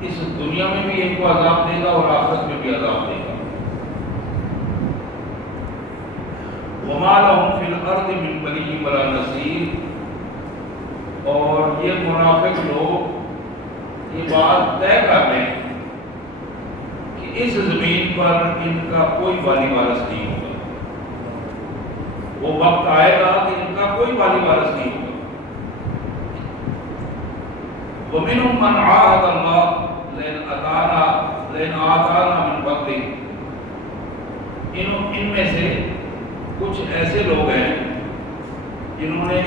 اس دنیا میں بھی ان کو عذاب دے گا اور آخرت میں بھی عذاب دے گا۔ وَمَا لَهُمْ فِي الْأَرْضِ مِنْ وَلِيٍّ وَلَا نَصِيرٍ، اور یہ منافق لوگ یہ بات طے کر لیں کہ اس زمین پر ان کا کوئی والی وارث نہیں ہوگا۔ وہ وقت آئے گا کہ ان کا کوئی والی وارث نہیں ہوگا۔ وَمِنْهُمْ مَنْ عَاهَدَ اللَّهَ لَئِنْ آتَانَا مِنْ فَضْلِهِ، ان میں سے کچھ ایسے لوگ ہیں جنہوں نے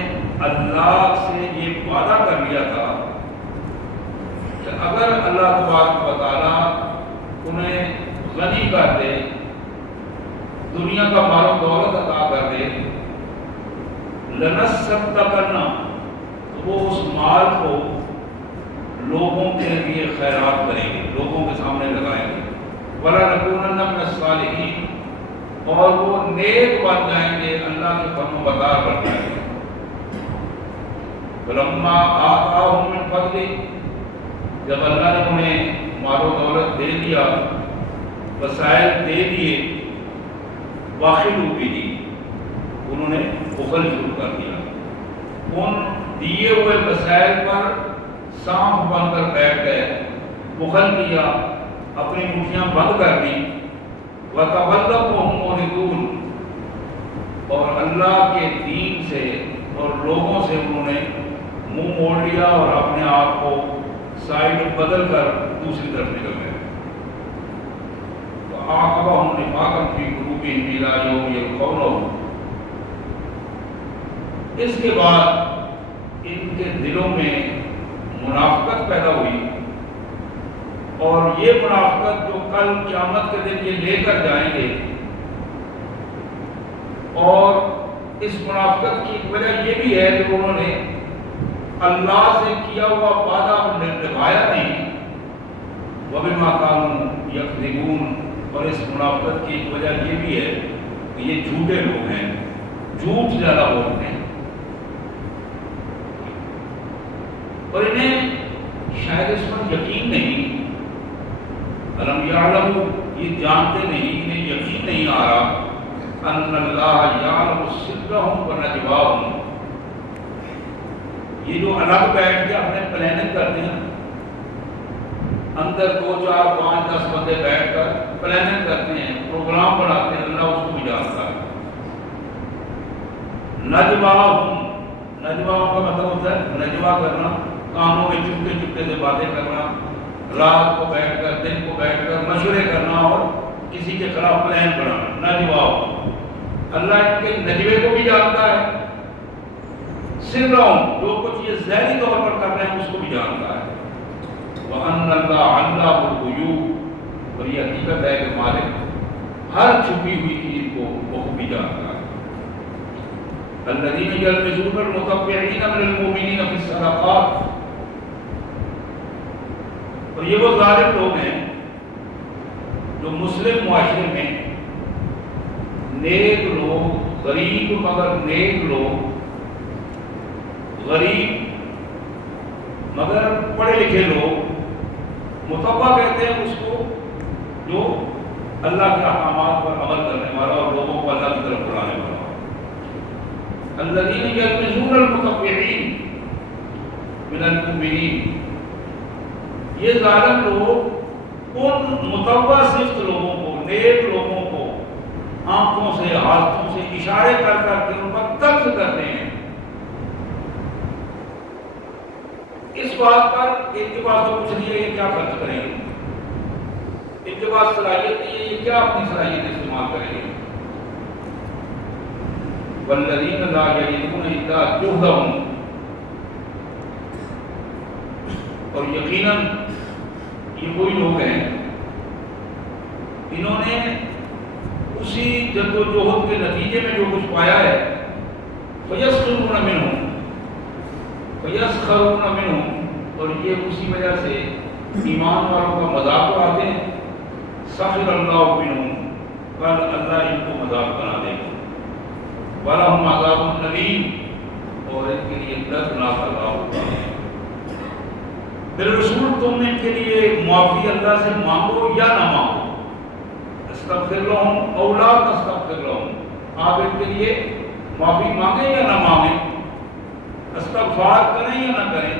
اللہ سے یہ وعدہ کر لیا تھا کہ اگر اللہ تبارک و تعالیٰ انہیں غنی کر دے، دنیا کا مال و دولت عطا کر دے، لَنَصَّدَّقَنَّ، تو وہ اس مال کو لوگوں کے لیے خیرات کریں گے، لوگوں کے سامنے لگائیں گے، وَلَنَكُونَنَّ مِنَ الصَّالِحِينَ، اور وہ نیک بن جائیں گے، اللہ کے فرم بردار بن جائیں گے۔ فَلَمَّا آتَاهُم مِّن فَضْلِهِ، جب اللہ نے انہیں مال و دولت دے دیا، وسائل دے دیے، بخلوا بہ، انہوں نے بخل شروع کر دیا، ان دیے ہوئے وسائل پر سانپ بن کر بیٹھ گئے، بخل کیا، اپنی مٹھیاں بند کر دی، وَتَوَلَّوْا وَهُمْ مُعْرِضُونَ، اور اللہ کے دین سے اور لوگوں سے انہوں نے منہ موڑ لیا اور اپنے آپ کو سائڈ بدل کر دوسری طرف نکل گئے۔ فَأَعْقَبَهُمْ نِفَاقًا فِي قُلُوبِهِمْ إِلَىٰ يَوْمِ يَلْقَوْنَهُ، اس کے بعد ان کے دلوں میں منافقت پیدا ہوئی، اور یہ منافقت جو کل قیامت کے دن یہ لے کر جائیں گے، اور اس منافقت کی وجہ یہ بھی ہے کہ انہوں نے اللہ سے کیا ہوا وعدہ نبھایا نہیں، وَبِمَا كَانُوا يَكْذِبُونَ، اور اس منافقت کی ایک وجہ یہ بھی ہے کہ یہ جھوٹے لوگ ہیں، جھوٹ زیادہ بولتے ہیں، اور انہیں شاید اس پر یقین نہیں، الم یعلموا، یہ جانتے نہیں، انہیں یقین نہیں آ رہا، ان اللہ یعلم سرهم ونجواهم، یہ جو الگ بیٹھ کے اپنے پلاننگ کرتے ہیں، اندر 2 4 5 10 بندے بیٹھ کر پلاننگ کرتے ہیں، پروگرام بناتے ہیں، اللہ اس کو بھی جانتا ہے۔ نجواهم، نجواهم کا مطلب ہوتا ہے نجوا کرنا، کانوں میں چپکے چپکے سے باتیں کرنا، رات کو بیٹھ کر دن کو بیٹھ کر مشورے کرنا اور کسی کے خلاف پلان بنانا، نجواهم، اللہ ان کے نجوے کو بھی جانتا ہے، سرهم، جو کچھ یہ ظاہری طور پر کر رہے ہیں اس کو بھی جانتا ہے، وَأَنَّ اللَّهَ عَلَّامُ الْغُیُوبِ، اور یہ حقیقت ہے کہ مالک ہر چھپی ہوئی چیز کو بخوبی جانتا ہے۔ الَّذِينَ يَلْمِزُونَ الْمُطَوِّعِينَ مِنَ الْمُؤْمِنِينَ فِي الصَّدَقَاتِ، اور یہ وہ ظالم لوگ ہیں جو مسلم معاشرے میں نیک لوگ، غریب مگر نیک لوگ، غریب مگر پڑھے لکھے لوگ، متوع کہتے ہیں اس کو جو اللہ کے احکامات پر عمل کرنے والا اور لوگوں کو اللہ کی طرف بلانے والا۔ الذین یلمزون المتطوعین من المؤمنین، یہ ظالم لوگ ان متوع صفت لوگوں کو، نیک لوگوں کو آنکھوں سے، ہاتھوں سے اشارے کر کر کے ان پر طنز کرتے ہیں، اس بات پر ان کے پاس تو کچھ نہیں ہے، یہ کیا خرچ کریں گے، ان کے پاس صلاحیت نہیں ہے، یہ کیا اپنی صلاحیت استعمال کریں گے۔ والذین لا یجدون الا جہدهم، اور یقیناً یہ وہی لوگ ہیں انہوں نے اسی جد و جہد کے نتیجے میں جو کچھ پایا ہے، فَيَسْخِرُونَ مِنْهُمْ، فَيَسْخَرُونَ مِنْهُمْ، اور یہ اسی وجہ سے ایمان والوں کا مذاق اڑاتے ہیں، سَخِرَ اللَّهُ مِنْهُمْ، کل اللہ ان کو مذاق بنا دے گا، وَلَهُمْ عَذَابٌ أَلِيمٌ، اور ان کے لیے دردناک عذاب ہوگا۔ میرے رسول تم ان کے لیے معافی اللہ سے مانگو یا نہ مانگو، استغفر لہم او لا تستغفر لہم، آپ ان کے لیے معافی مانگیں یا نہ مانگیں، استغفار کریں یا نہ کریں،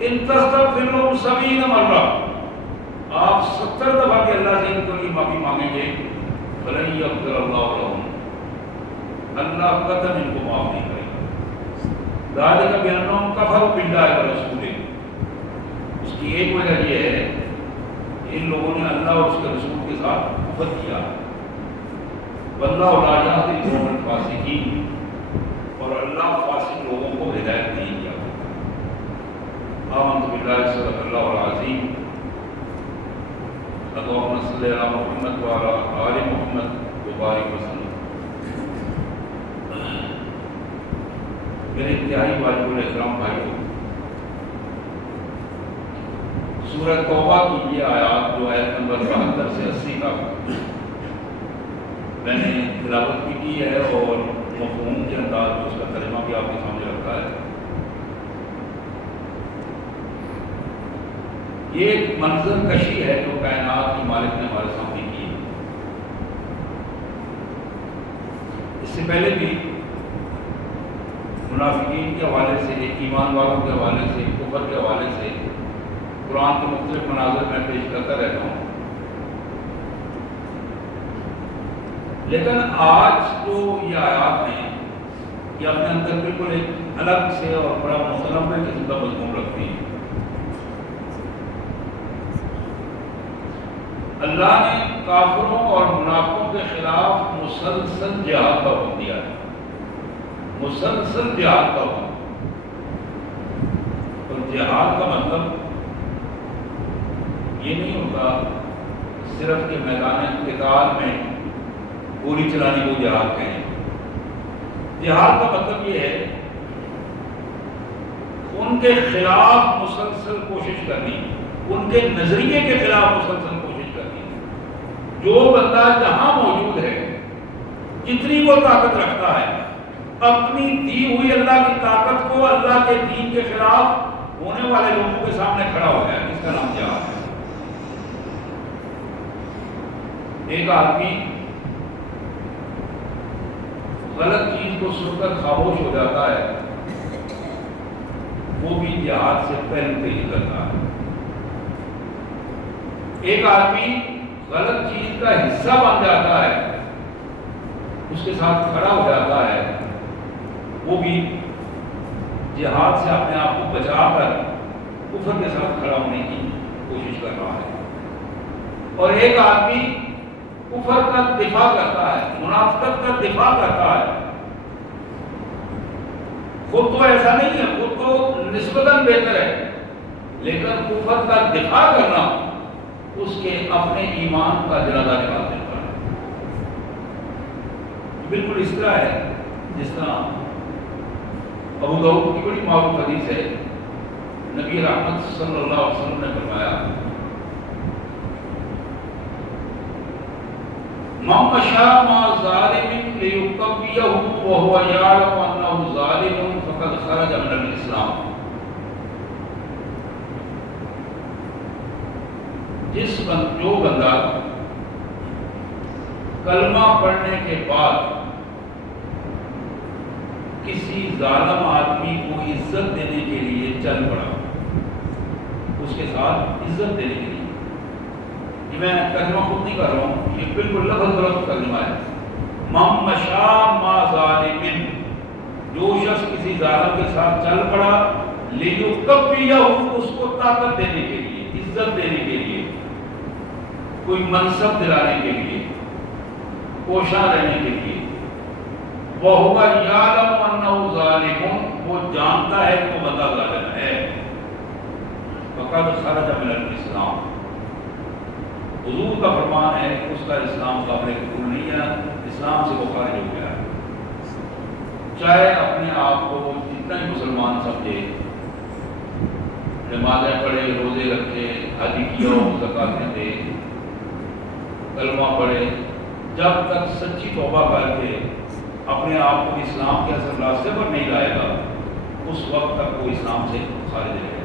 ان تستغفر لہم 70 مرہ، آپ 70 دفعہ بھی اللہ سے ان کے لیے معافی مانگیں گے، فلن یغفر اللہ لہم، اللہ قطعاً ان کو معاف نہیں کرے گا، ذالک بانہم کفروا باللہ ورسولہ، اس کی ایک وجہ یہ ہے کہ ان لوگوں نے اللہ اور اس کے رسول کے ساتھ کفر کیا، واللہ لا یہدی القوم الفاسقین، اور اللہ فاسق لوگوں کو ہدایت نہیں دیا۔ آمنت باللہ صدق اللہ العظیم، اللہم صلی علی محمد وعلی آل محمد وبارک وسلم۔ میرے انتہائی واجب الاحترام بھائیوں، سورہ توبہ کی یہ آیات جو آیت نمبر 72 سے 80 تک میں نے تلاوت بھی کی ہے اور مفہوم کے انداز میں اس کا ترجمہ بھی آپ کے سامنے رکھا ہے۔ یہ ایک منظر کشی ہے جو کائنات کے مالک نے ہمارے سامنے کی ہے۔ اس سے پہلے بھی منافقین کے حوالے سے، ایمان والوں کے حوالے سے، کفر کے حوالے سے قرآن کے مختلف مناظر میں پیش کرتا رہتا ہوں، لیکن آج جو یہ آیات ہیں یہ اپنے اندر بالکل ایک الگ سے اور بڑا متنوع قسم کا مضمون رکھتی ہیں۔ اللہ نے کافروں اور منافقوں کے خلاف مسلسل جہاد کا حکم دیا ہے، مسلسل جہاد کا حکم، اور جہاد کا مطلب یہ نہیں ہوتا صرف کہ میدان قتال میں گولی چلانے کو جہاد کہیں۔ جہاد کا مطلب یہ ہے ان کے خلاف مسلسل کوشش کرنی، ان کے نظریے کے خلاف مسلسل کوشش کرنی۔ جو بندہ جہاں موجود ہے، جتنی وہ طاقت رکھتا ہے، اپنی دی ہوئی اللہ کی طاقت کو اللہ کے دین کے خلاف ہونے والے لوگوں کے سامنے کھڑا ہو گیا، اس کا نام جہاد ہے۔ ایک آدمی غلط چیز کو سن کر خاموش ہو جاتا ہے، وہ بھی جہاد سے پہلو نہیں کرتا ہے۔ ایک آدمی غلط چیز کا حصہ بن جاتا ہے، اس کے ساتھ کھڑا ہو جاتا ہے، وہ بھی جہاد سے اپنے آپ کو بچا کر کفر کے ساتھ کھڑا ہونے کی کوشش کر رہا ہے۔ اور ایک آدمی کفر کا دفاع کرتا ہے، منافقت کا دفاع کرتا ہے، خود تو ایسا نہیں ہے، خود تو نسبتاً بہتر ہے، لیکن کفر کا دفاع کرنا اس کے اپنے ایمان کا جنازہ نکال دیتا ہے۔ بالکل اس طرح ہے جس طرح ابو داؤد کی بڑی معروف حدیث ہے، نبی رحمت صلی اللہ علیہ وسلم نے فرمایا، من مشى مع ظالم ليقويه وهو يعلم انه ظالم فقد خرج من الاسلام۔ جو بندہ کلمہ پڑھنے کے بعد کسی ظالم آدمی کو عزت دینے کے لیے چل پڑا، اس کے ساتھ عزت دینے کے لیے، یہ میں ترجمہ خود نہیں کر رہا ہوں، یہ بالکل لفظ درست ترجمہ ہے۔ من مشى مع ظالم، جو شخص کسی ظالم کے ساتھ چل پڑا، لیکفیہ، اس کو طاقت دینے کے لیے، عزت دینے کے لیے، کوئی منصب دلانے کے لیے، کوشاں رہنے کے لیے، وَهُوَ يَعْلَمُ أَنَّهُ ظَالِمٌ، وہ جانتا ہے کہ وہ بندہ ظالم ہے، فَقَدْ خَرَجَ مِنَ الْإِسْلَامِ، حضور کا فرمان ہے کہ اس کا اسلام قابل قبول نہیں ہے، اسلام سے وہ خارج ہو گیا ہے، چاہے اپنے آپ کو جتنا ہی مسلمان سمجھے، نمازیں پڑھے، روزے رکھے، حج کیا ہو، زکاتیں دے، کلمہ پڑھے، جب تک سچی توبہ کر کے اپنے آپ کو اسلام کے اصل راستے پر نہیں لائے گا، اس وقت تک وہ اسلام سے خارج رہے گا۔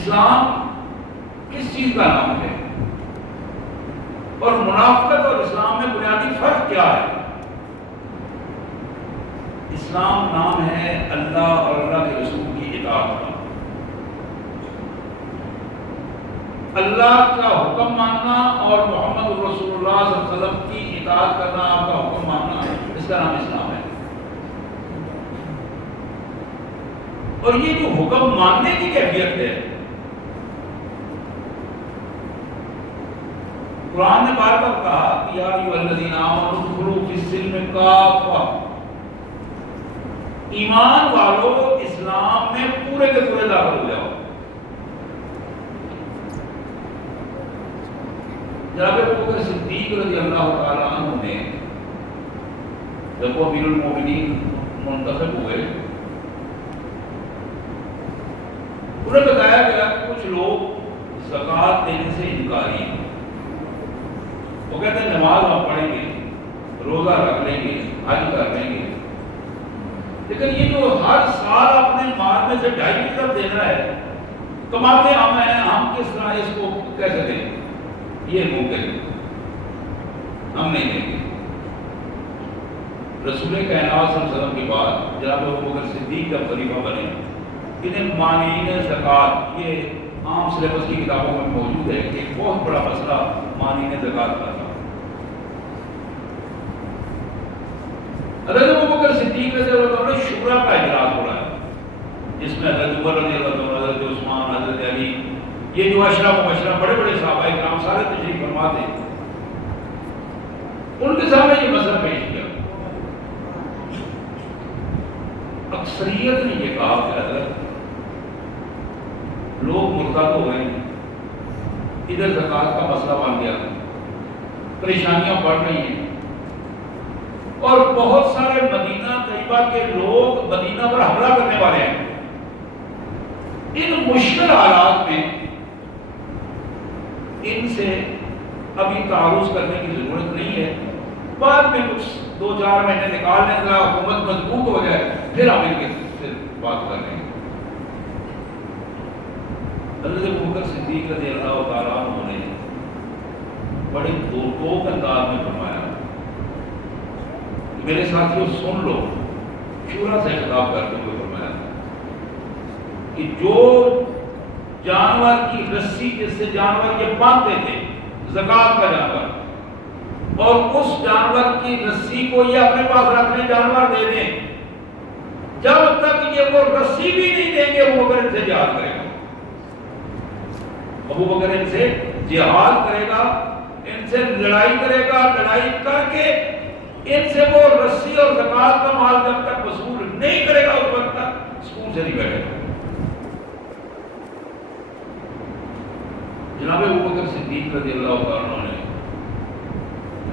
اسلام کس چیز کا نام ہے اور منافقت اور اسلام میں بنیادی فرق کیا ہے؟ اسلام نام ہے اللہ اور اللہ کے رسول کی اطاعت کا، اللہ کا حکم ماننا اور محمد رسول اللہ صلی اللہ علیہ وسلم کی اطاعت کرنا، آپ کا حکم ماننا، اس کا نام اسلام ہے۔ اور یہ جو حکم ماننے کی کیفیت ہے، قرآن نے بار بار کہا کہ یا ایھا الذین آمنوا ادخلوا فی السلم کافہ، ایمان والو اسلام میں پورے کے پورے داخل ہو جاؤ۔ جناب ابوبکر صدیق رضی اللہ تعالیٰ عنہ نے جب وہ امیر المومنین منتخب ہوئے، انہیں بتایا گیا کہ کچھ لوگ زکوٰۃ دینے سے انکاری ہیں، وہ کہتے ہیں نماز ہم پڑھیں گے، روزہ رکھ لیں گے، حج کر لیں گے، لیکن یہ جو ہر سال اپنے مال میں سے 2.5% دینا ہے، کماتے ہم ہیں، ہم کس طرح اس کو کیسے دیں؟ یہ ممکن ہم نہیں دیں گے۔ رسول کائنات صلی اللہ علیہ وسلم کے بعد جناب ابوبکر صدیق جب خلیفہ بنے، انہیں مانعین زکوٰۃ، یہ عام سلیبس کی کتابوں میں موجود ہے کہ ایک بہت بڑا مسئلہ مانعین زکوٰۃ کا تھا۔ حضرت ابوبکر صدیق رضی اللہ عنہ نے شورا کا اجلاس بلایا، جس میں حضرت عمر رضی اللہ عنہ، حضرت عثمان، حضرت علی، یہ جو اشرف مبشرہ بڑے بڑے صحابہ کرام سارے تشریف فرما تھے، ان کے سامنے یہ مسئلہ پیش کیا۔ اکثریت نے یہ کہا کہ حضرت لوگ مرتد ہو گئے، ادھر زکوٰۃ کا مسئلہ بن گیا، پریشانیاں بڑھ رہی ہیں، اور بہت سارے مدینہ طیبہ کے لوگ مدینہ پر حملہ کرنے والے ہیں، ان مشکل حالات میں ان سے ابھی تعارض کرنے کی ضرورت نہیں ہے، بعد میں کچھ 2-4 مہینے نکال لیں گا، حکومت مضبوط ہو جائے، پھر ہم ان کے سے بات کر لیں گے۔ حضرت ابوبکر صدیق رضی اللہ تعالیٰ عنہ نے بڑے دو انداز میں فرمایا، میرے ساتھیوں سن لو، شورا سے خطاب کرتے ہوئے فرمایا کہ جو جانور کی رسی جس سے جانور یہ باندھتے تھے، زکوٰۃ کا جانور، اور اس جانور کی رسی کو یہ اپنے پاس رکھنے جانور دے دیں، جب تک یہ وہ رسی بھی نہیں دیں گے ابو بکر ان سے جہاد کرے گا، ابو بکر ان سے جہاد کرے گا، ان سے لڑائی کرے گا، لڑائی کر کے ان سے وہ رسی اور زکوٰۃ کا مال جب تک وصول نہیں کرے گا اس وقت تک سکون سے نہیں بیٹھے گا۔ جناب ابوبکر صدیق رضی اللہ تعالیٰ عنہ نے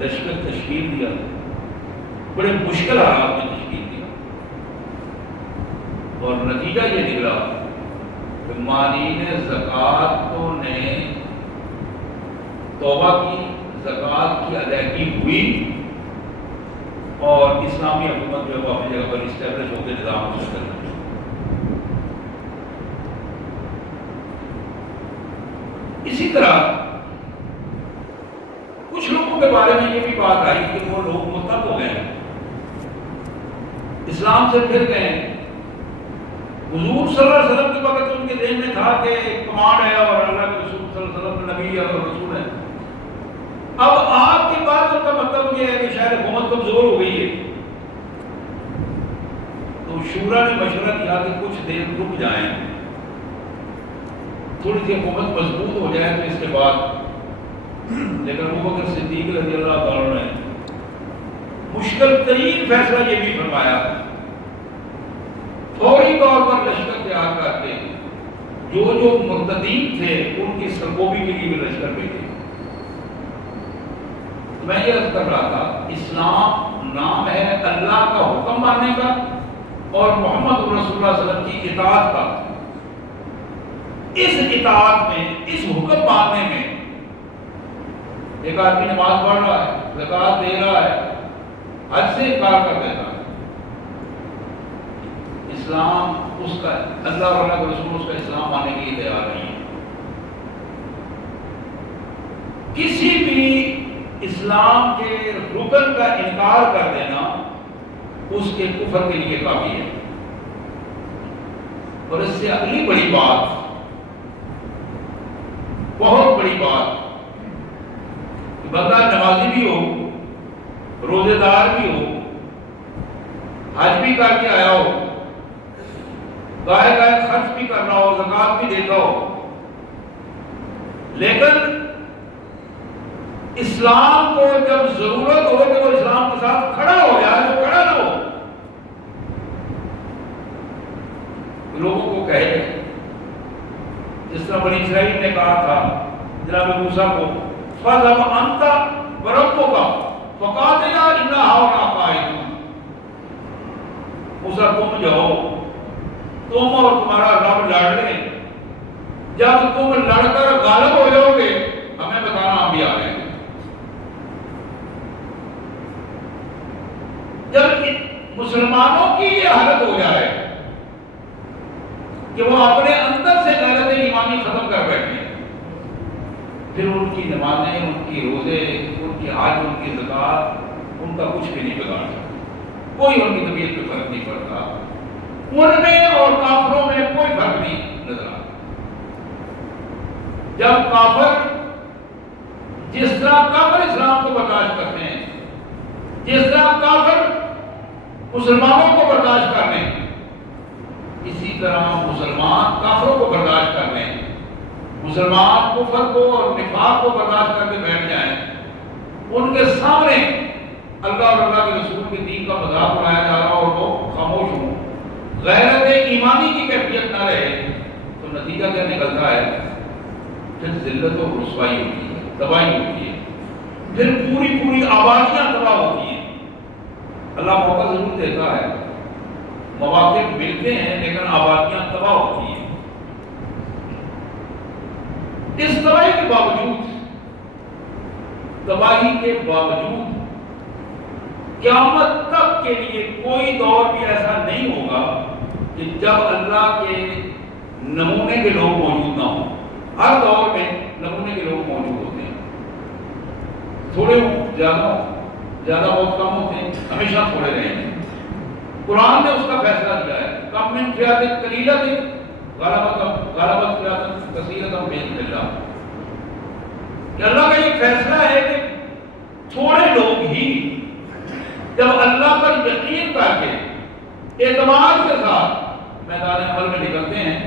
لشکر تشکیل دیا، بڑے مشکل حالات میں تشکیل دیا، اور نتیجہ یہ نکلا کہ مانعین زکوٰۃ نے توبہ کی، زکوٰۃ کی ادائیگی ہوئی، اور اسلامی حکومت جو اپنی جگہ پر اسٹیبلش ہو کے نظام مستقل ہے۔ اسی طرح کچھ لوگوں کے بارے میں یہ بھی بات آئی کہ وہ لوگ مرتد ہو گئے، اسلام سے پھر گئے، حضور صلی اللہ علیہ وسلم کے وقت ان کے ذہن میں تھا کہ کمانڈ ہے اور اللہ کے رسول صلی اللہ علیہ وسلم نبی ہے اور رسول ہے، اب آپ کے بعد ان کا مطلب یہ ہے کہ شاید حکومت کمزور ہو گئی ہے، تو شورا نے مشورہ دیا کہ کچھ دیر رک جائیں، تھوڑی سی حکومت مضبوط ہو جائے تو اس کے بعد، لیکن ابوبکر صدیق رضی اللہ تعالیٰ نے مشکل ترین فیصلہ یہ بھی فرمایا، فوری طور پر لشکر تیار کر کے جو مرتدین تھے ان کی سرکوبی کے لیے بھی لشکر بھیجے۔ میں یہ عرض کر رہا تھا، اسلام نام ہے اللہ کا حکم ماننے کا اور محمد رسول اللہ صلی اللہ علیہ وسلم کی اطاعت کا۔ اس اطاعت میں، اس حکم ماننے میں، ایک آدمی نماز پڑھ رہا ہے، زکوٰۃ دے رہا ہے، حج سے انکار کر دیتا ہے، اسلام اس کا، اللہ اور اللہ کے رسول اس کا اسلام ماننے کے لیے تیار نہیں ہے۔ اسلام کے رکن کا انکار کر دینا اس کے کفر کے لیے کافی ہے۔ اور اس سے اگلی بڑی بات، بہت بڑی بات، کہ بندہ نمازی بھی ہو، روزے دار بھی ہو، حج بھی کر کے آیا ہو، گائے گائے خرچ بھی کر رہا ہو، زکوٰۃ بھی دیتا ہو، لیکن اسلام کو جب ضرورت ہو کہ وہ اسلام کے ساتھ کھڑا ہو جائے تو کھڑا نہ ہو، لوگوں کو کہے جس طرح بنی اسرائیل نے کہا تھا جناب موسیٰ کو فَذَهَبْ أَنْتَ وَرَبُّكَ فَقَاتِلَا إِنَّا هَاهُنَا قَاعِدُونَ، موسیٰ تم جاؤ، تم اور تمہارا رب لڑ لیں، جب تم لڑ کر غالب ہو جاؤ گے ہمیں بتانا، ہم بھی آ رہے ہیں۔ جب مسلمانوں کی یہ حالت ہو جائے کہ وہ اپنے اندر سے غیرت ایمانی ختم کر بیٹھے ہیں، پھر ان کی نمازیں، ان کی روزے، ان کی حج، ان کی زکوٰۃ، ان کا کچھ بھی نہیں بگاڑ سکتا، کوئی ان کی طبیعت پہ فرق نہیں پڑتا، ان میں اور کافروں میں کوئی فرق نہیں نظر آتا۔ جب کافر جس طرح کافر اسلام کو برداشت کرتے ہیں، جس طرح کافر مسلمانوں کو برداشت کر لیں، اسی طرح مسلمان کافروں کو برداشت کر لیں، مسلمان کفر کو اور نفاق کو برداشت کر کے بیٹھ جائیں، ان کے سامنے اللہ اور اللہ کے رسول کے دین کا مذاق اڑایا جا رہا اور وہ خاموش ہوں، غیرت ایمانی کی کیفیت نہ رہے، تو نتیجہ کیا نکلتا ہے؟ پھر ذلت و رسوائی ہوتی ہے، تباہی ہوتی ہے، پھر پوری آبادیاں تباہ ہوتی ہیں۔ اللہ موقع ضرور دیتا ہے، مواقع ملتے ہیں، لیکن آبادیاں تباہ ہوتی ہیں۔ اس تباہی کے باوجود قیامت تک کے لیے کوئی دور بھی ایسا نہیں ہوگا کہ جب اللہ کے نمونے کے لوگ موجود نہ ہوں۔ ہر دور میں نمونے کے لوگ موجود ہوتے ہیں، تھوڑے ہوں، زیادہ بہت کم ہوتے ہیں، ہمیشہ تھوڑے رہے ہیں۔ قرآن نے اس کا فیصلہ دیا ہے، کم من فئۃ قلیلۃ غلبت فئۃ کثیرۃ بإذن اللہ، کہ اللہ کا یہ فیصلہ ہے کہ تھوڑے لوگ ہی جب اللہ پر یقین کر کے اعتماد کے ساتھ میدان عمل میں نکلتے ہیں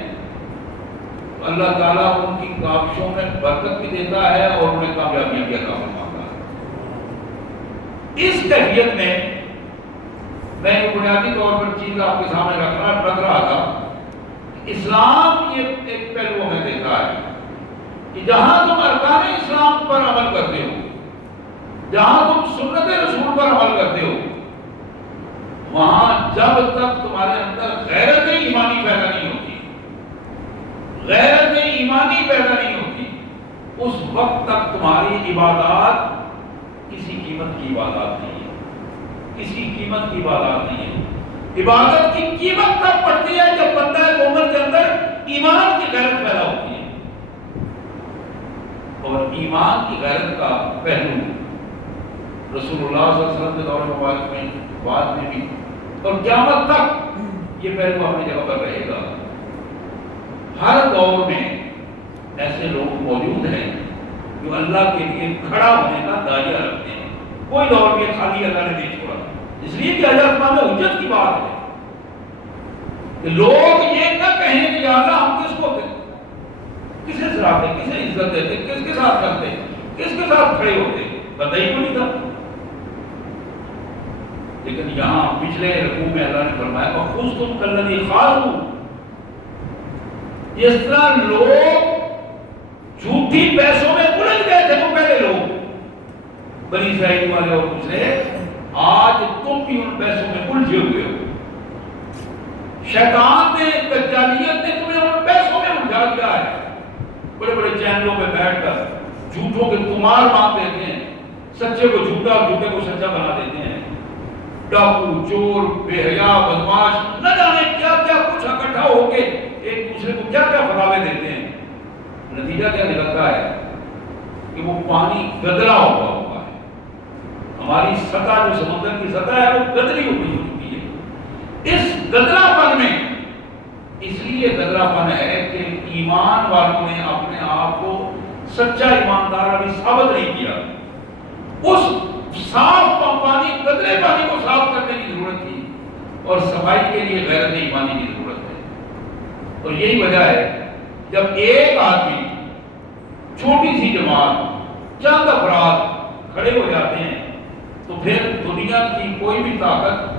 تو اللہ تعالیٰ ان کی کاوشوں میں برکت بھی دیتا ہے اور انہیں کامیابیاں بھی عطا فرماتا ہے۔ اس کیفیت میں میں ایک بنیادی طور پر چیز آپ کے سامنے رکھ رہا تھا، اسلام یہ ایک پہلو ہمیں دیتا ہے کہ جہاں تم ارکان اسلام پر عمل کرتے ہو، جہاں تم سنت رسول پر عمل کرتے ہو، وہاں جب تک تمہارے اندر غیرت ایمانی پیدا نہیں ہوتی، غیرت ایمانی پیدا نہیں ہوتی، اس وقت تک تمہاری عبادات کسی قیمت کی عبادات نہیں ہے، کسی قیمت کی عبادات نہیں ہے۔ عبادت کی قیمت تب پڑتی ہے جب بندہ مومن کے اندر ایمان کی غیرت پیدا ہوتی ہے، اور ایمان کی غیرت کا پہلو رسول اللہ صلی اللہ علیہ وسلم کے دور مبارک میں، بعد میں بھی، اور قیامت تک یہ پہلو اپنی جگہ پر رہے گا۔ ہر دور میں ایسے لوگ موجود ہیں جو اللہ کے لیے کھڑا ہونے کا داعیہ رکھتے ہیں، کوئی دور بھی خالی اللہ نے نہیں چھوڑا، اس لیے کہ حضرت میں حجت کی بات ہے کہ لوگ یہ نہ کہیں کہ یا اللہ ہم کس کو کسے سراتے، کسے عزت دیتے، کس کے ساتھ کرتے، کس کے ساتھ کھڑے ہوتے، پتہ ہی نہیں تھا۔ لیکن یہاں پچھلے رکوع میں اللہ نے فرمایا وَخُذْتُمْ كَالَّذِي خَاضُوا، جس طرح لوگ جھوٹی پیسوں میں الجھ گئے تھے وہ پہلے لوگ بنی اسرائیل والے اور دوسرے، آج تم بھی ان پیسوں میں الجھے ہوئے ہو۔ شیطان نے، دجالیت نے تمہیں ان پیسوں میں الجھا دیا ہے، بڑے بڑے چینلوں پہ بیٹھ کر جھوٹوں کے تمار باندھ دیتے ہیں، سچے کو جھوٹا اور جھوٹے کو سچا بنا دیتے ہیں، ڈاکو، چور، بے حیا، بدماش، نہ جانے کیا کیا کچھ اکٹھا ہو کے ایک دوسرے کو کیا کیا فتاوے دیتے ہیں۔ نتیجہ کیا نکلتا ہے کہ وہ پانی گدلا ہوا ہے، ہماری سطح جو سمندر کی سطح ہے وہ گدری ہو گئی ہو چکی ہے۔ اس گدرا پن میں اس لیے گدرا پن ہے کہ ایمان والوں نے اپنے آپ کو سچا ایماندار ابھی ثابت نہیں کیا۔ اس صاف پانی گدرے پانی کو صاف کرنے کی ضرورت تھی اور صفائی کے لیے غیرت ایمانی کی ضرورت ہے۔ اور یہی وجہ ہے جب ایک آدمی چھوٹی سی جماعت چند افراد کھڑے ہو جاتے ہیں تو پھر دنیا کی کوئی بھی طاقت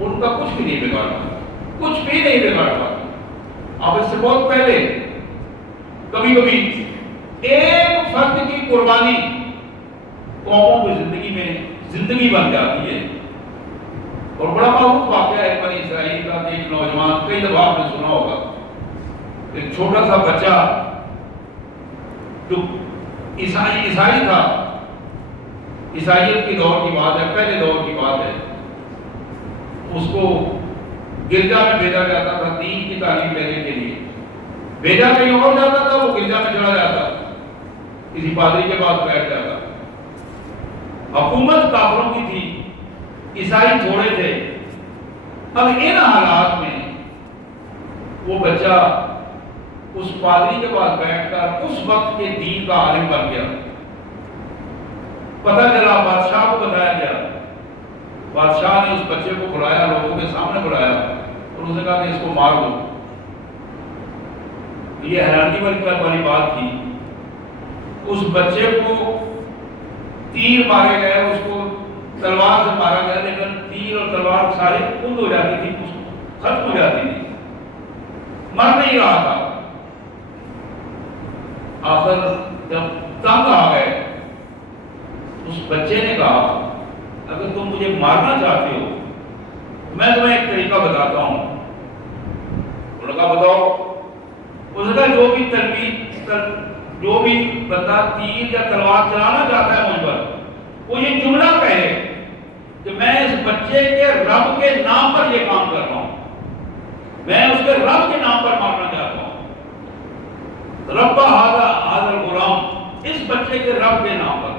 ان کا کچھ بھی نہیں بگاڑ پاتی، کچھ بھی نہیں بگاڑ پاتی۔ آپ اس سے بہت پہلے کبھی کبھی ایک فرد کی قربانی قوموں کی زندگی میں زندگی بن جاتی ہے۔ اور بڑا معروف واقعہ ہے بنی اسرائیل کا، ایک نوجوان، کئی دفعہ آپ نے سنا ہوگا، ایک چھوٹا سا بچہ جو عیسائی تھا، عیسائیت کے دور کی بات ہے، پہلے دور کی بات ہے، اس کو گرجا میں بھیجا جاتا تھا دین کی تعلیم دینے کے لیے۔ بھیجا کہیں اور جاتا تھا، وہ گرجا میں چلا جاتا، کسی پادری کے پاس بیٹھ جاتا۔ حکومت کافروں کی تھی، عیسائی تھوڑے تھے۔ اب ان حالات میں وہ بچہ اس پادری کے پاس بیٹھ کر اس وقت کے دین کا عالم بن گیا۔ پتہ چلا، بادشاہ کو بتایا گیا، بادشاہ نے اس بچے کو بلایا، لوگوں کے سامنے بلایا اور اس نے کہا کہ اس کو مار دو۔ یہ حیرانی والی بات تھی، اس بچے کو تیر مارے گئے، اس کو تلوار سے مارا گیا، لیکن تیر اور تلوار ساری کند ہو جاتی تھی، ختم ہو جاتی تھی، مر نہیں رہا تھا۔ آخر جب تنگ آ گئے، اس بچے نے کہا اگر تم مجھے مارنا چاہتے ہو میں تمہیں ایک طریقہ بتاتا ہوں۔ انہوں نے کہا بتاؤ۔ اس نے کہا جو بھی بندہ تیر یا تلوار چلانا چاہتا ہے مجھ پر، وہ یہ جملہ کہے کہ میں اس بچے کے رب کے نام پر یہ کام کر رہا ہوں، میں اس کے رب کے نام پر مارنا چاہتا ہوں، رب ھذا الغلام، اس بچے کے رب کے نام پر،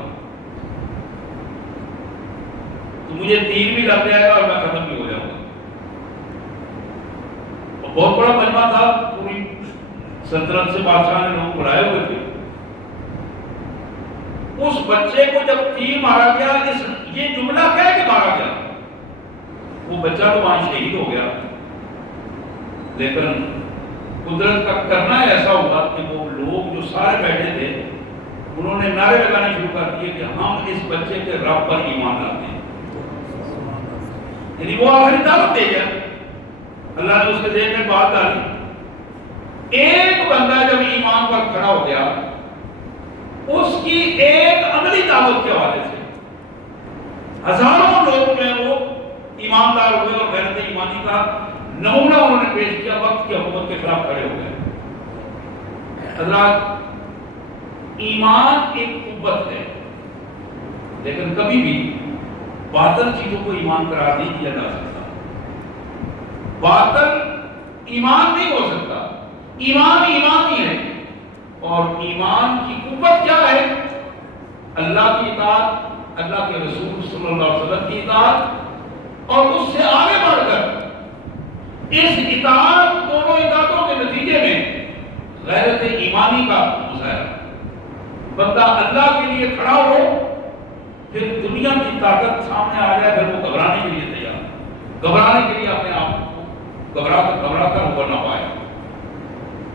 تو مجھے تیر بھی لگ جائے گا اور میں ختم بھی ہو جاؤں گا۔ اور بہت بڑا مجمع تھا، پوری سلطنت سے بادشاہ نے لوگ بلائے ہوئے تھے۔ اس بچے کو جب تیر مارا گیا، یہ جملہ کہہ کے مارا گیا، وہ بچہ تو وہاں شہید ہو گیا، لیکن قدرت کا کرنا ایسا ہوا کہ وہ لوگ جو سارے بیٹھے تھے انہوں نے نعرے لگانے شروع کر دیے کہ ہم اس بچے کے رب پر ایمان لاتے ہیں۔ یعنی وہ آخری دعوت دے گیا، اللہ نے اس کے ذہن میں بات ڈالی۔ ایک بندہ جب ایمان پر کھڑا ہو گیا، اس کی ایک عملی دعوت کے حوالے سے ہزاروں لوگ جو ہیں وہ ایماندار ہوئے اور غیرت ایمانی کا نمونہ انہوں نے پیش کیا، وقت کی حکومت کے خلاف کھڑے ہو گئے۔ حضرات، ایمان ایک قوت ہے، لیکن کبھی بھی باطل چیزوں کو ایمان قرار نہیں کیا جا سکتا۔ باطل ایمان نہیں ہو سکتا، ایمان ایمان ہی ہے۔ اور ایمان کی قوت کیا ہے؟ اللہ کی اطاعت، اللہ کے رسول صلی اللہ علیہ وسلم کی اطاعت، اور اس سے آگے بڑھ کر اس اطاعت، دونوں اطاعتوں کے نتیجے میں غیرت ایمانی کا مظاہرہ۔ بندہ اللہ کے لیے کھڑا ہو، پھر دنیا کی طاقت سامنے آ جائے، پھر وہ گھبرانے کے لیے تیار، گھبرانے کے لیے اپنے آپ کو گھبرا کر اوپر نہ پائے۔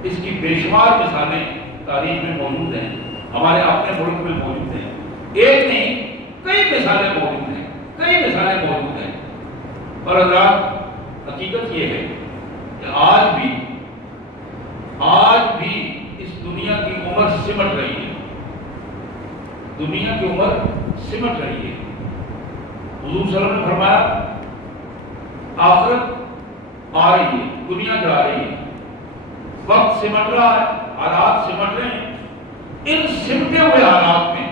اس کی بے شمار مثالیں تاریخ میں موجود ہیں، ہمارے اپنے ملک میں موجود ہیں، ایک نہیں کئی مثالیں موجود ہیں، کئی مثالیں موجود ہیں۔ اور حضرات، حقیقت یہ ہے کہ آج بھی اس دنیا کی عمر سمٹ رہی ہے، دنیا کی عمر سمٹ رہی ہے۔ حضور صلی اللہ علیہ وسلم نے فرمایا آخرت آ رہی ہے، دنیا جا رہی ہے، وقت سمٹ رہا ہے، حالات سمٹ رہے ہیں۔ ان سمٹے ہوئے حالات میں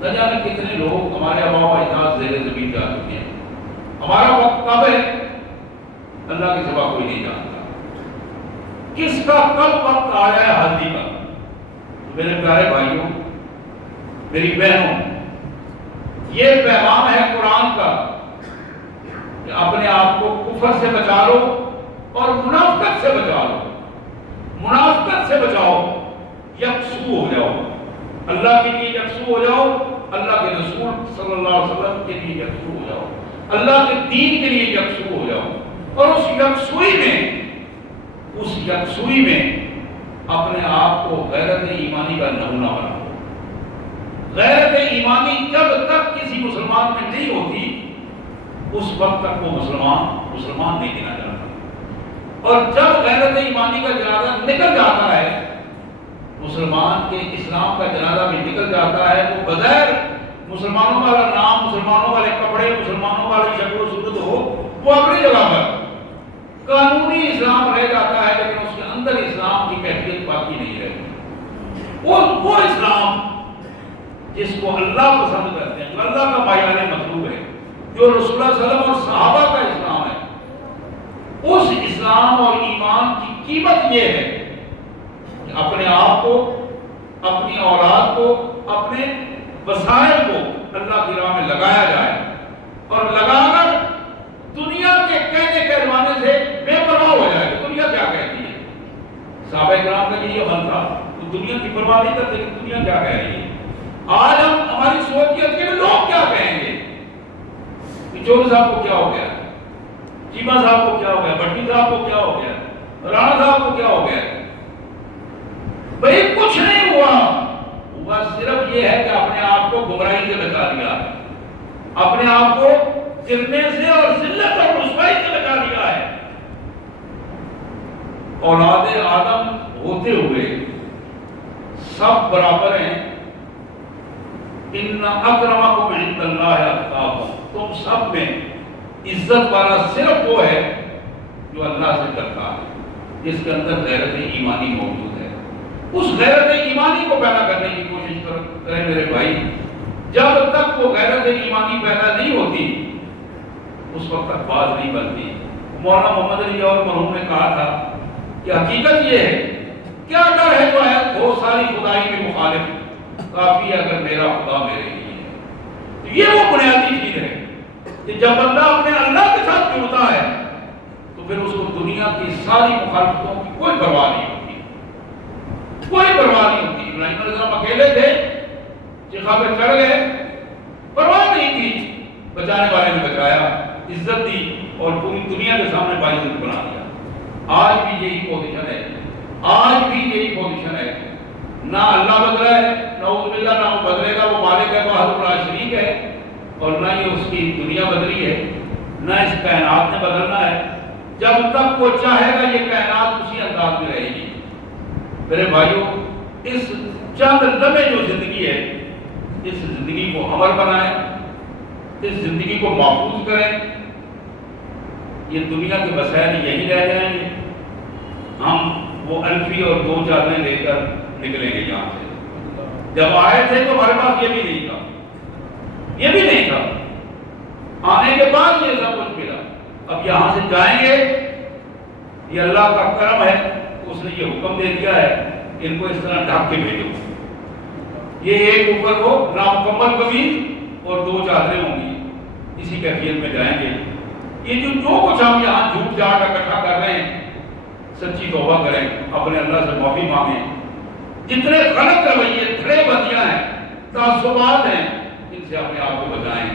نہ جانے کتنے لوگ ہمارے آباء و اجداد زیر زمین جا چکے ہیں۔ ہمارا وقت کب ہے اللہ کے سوا کوئی نہیں جانتا۔ کس کا کب وقت آیا ہے حاضری کا؟ میرے پیارے بھائیوں، میری بہنوں، یہ پیغام ہے قرآن کا کہ اپنے آپ کو کفر سے بچا لو اور منافقت سے بچا لو، منافقت سے بچاؤ، یکسو ہو جاؤ، اللہ کے لیے یکسو ہو جاؤ، اللہ کے رسول صلی اللہ علیہ وسلم کے لیے یکسو ہو جاؤ، اللہ کے دین کے لیے یکسو ہو جاؤ، اور اس یکسوئی میں اپنے آپ کو غیرت ایمانی کا نمونہ بناؤ۔ غیرت ایمانی جب تک کسی مسلمان میں نہیں ہوتی اس وقت تک وہ مسلمان نہیں گنا جاتا، اور جب غیرت ایمانی کا جنازہ نکل جاتا ہے، مسلمان کے اسلام کا جنازہ بھی نکل جاتا ہے، تو بغیر مسلمانوں والا نام، مسلمانوں والے کپڑے، مسلمانوں والی شکل و صورت ہو، وہ اپنی جگہ پر قانونی اسلام رہ جاتا ہے، لیکن اس کے اندر اسلام کی کیفیت باقی نہیں رہتی۔ وہ اسلام جس کو اللہ پسند کرتے ہیں، جو اللہ کا معیار مطلوب ہے، جو رسول اللہ صلی اللہ علیہ وسلم اور صحابہ کا اسلام ہے، اس اسلام اور ایمان کی قیمت یہ ہے کہ اپنے آپ کو، اپنی اولاد کو، اپنے وسائل کو اللہ کی راہ میں لگایا جائے، اور لگا کر دنیا کے کہنے کہلوانے سے بے پرواہ ہو جائے کہ دنیا کیا کہتی ہے۔ صحابہ کرام کا یہ عمل تھا، وہ دنیا کی پرواہ نہیں کرتے کہ دنیا کیا کہہ رہی ہے۔ آج ہماری سوچ یہ ہے کہ لوگ کیا کہیں گے، چور صاحب کو کیا ہو گیا، چیمہ صاحب کو کیا ہو گیا، بھٹی صاحب کو کیا ہو گیا، رانا صاحب کو کیا ہو گیا۔ بھئی کچھ نہیں ہوا صرف یہ ہے کہ اپنے آپ کو گمراہی سے بچا لیا، اپنے آپ کو گرنے سے اور ذلت اور رسوائی سے بچا لیا ہے۔ اولاد آدم ہوتے ہوئے سب برابر ہیں، ان اکرمکم عند اللہ اتقاکم، تم سب میں عزت والا صرف وہ ہے جو اللہ سے ڈرتا ہے، جس کے اندر غیرت ایمانی موجود ہے۔ اس غیرت ایمانی کو پیدا کرنے کی کوشش کریں میرے بھائی۔ جب تک وہ غیرت ایمانی پیدا نہیں ہوتی اس وقت تک بات نہیں بنتی۔ مولانا محمد علی اور مرحوم نے کہا تھا کہ حقیقت یہ ہے، کیا ڈر ہے جو ہے وہ ساری خدائی میں مخالف، کافی ہے اگر میرا خدا میرے لیے ہے۔ یہ وہ بنیادی چیز ہے کہ جب بندہ اپنے اللہ کے ساتھ جڑتا ہے تو پھر اس کو دنیا کی ساری مخالفتوں کی کوئی پرواہ نہیں ہوتی، کوئی پرواہ نہیں ہوتی۔ ابراہیم علیہ السلام اکیلے تھے، چیخا پہ چڑھ گئے، پرواہ نہیں تھی، بچانے والے نے بچایا، عزت دی اور پوری دنیا کے سامنے باعزت بنا دیا۔ آج بھی یہی پوزیشن ہے، آج بھی یہی پوزیشن ہے۔ نہ اللہ بدلا ہے، نعوذ باللہ، نہ وہ بدلے گا، وہ مالک ہے، وہ وحدہ لا شریک ہے، اور نہ ہی اس کی دنیا بدلی ہے، نہ اس کائنات نے بدلنا ہے۔ جب تک وہ چاہے گا یہ کائنات اسی انداز میں رہے گی۔ میرے بھائیوں، اس چند لمحے جو زندگی ہے، اس زندگی کو عمر بنائیں، اس زندگی کو محفوظ کریں۔ یہ دنیا کے وسائل یہی رہ جائیں گے، ہم وہ الفی اور دو چادریں لے کر نکلیں گے یہاں سے۔ جب آئے تھے تو ہمارے پاس یہ بھی نہیں تھا، یہ بھی نہیں تھا، آنے کے بعد یہ سب کچھ ملا۔ اب یہاں سے جائیں گے، یہ اللہ کا کرم ہے، اس نے یہ حکم دے دیا ہے کہ ان کو اس طرح ڈھک کے بھیجو۔ یہ ایک اوپر وہ نامکمل قمیص اور دو چادریں ہوں گی، اسی کیفیت میں جائیں گے۔ یہ جو کچھ ہم یہاں جھوٹ جھاٹ اکٹھا کر رہے ہیں، سچی توبہ کریں، اپنے اللہ سے معافی مانگیں۔ جتنے غلط رویے، کھڑے بندیاں ہیں، تعصبات ہیں، ان سے اپنے آپ کو بچائیں۔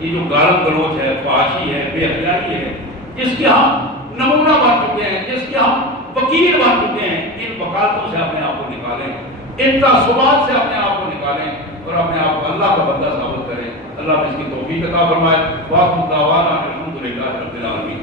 یہ جو گالم گلوچ ہے، فحاشی ہے، بے حیائی ہے، جس کے ہم نمونہ بن چکے ہیں، جس کے ہم وکیل بن چکے ہیں، ان وکالتوں سے اپنے آپ کو نکالیں، ان تعصبات سے اپنے آپ کو نکالیں، اور اپنے آپ کو اللہ کا بندہ ثابت کریں۔ اللہ اس کی توفیق عطا فرمائے۔ وآخر دعوانا الحمدللہ رب العالمین۔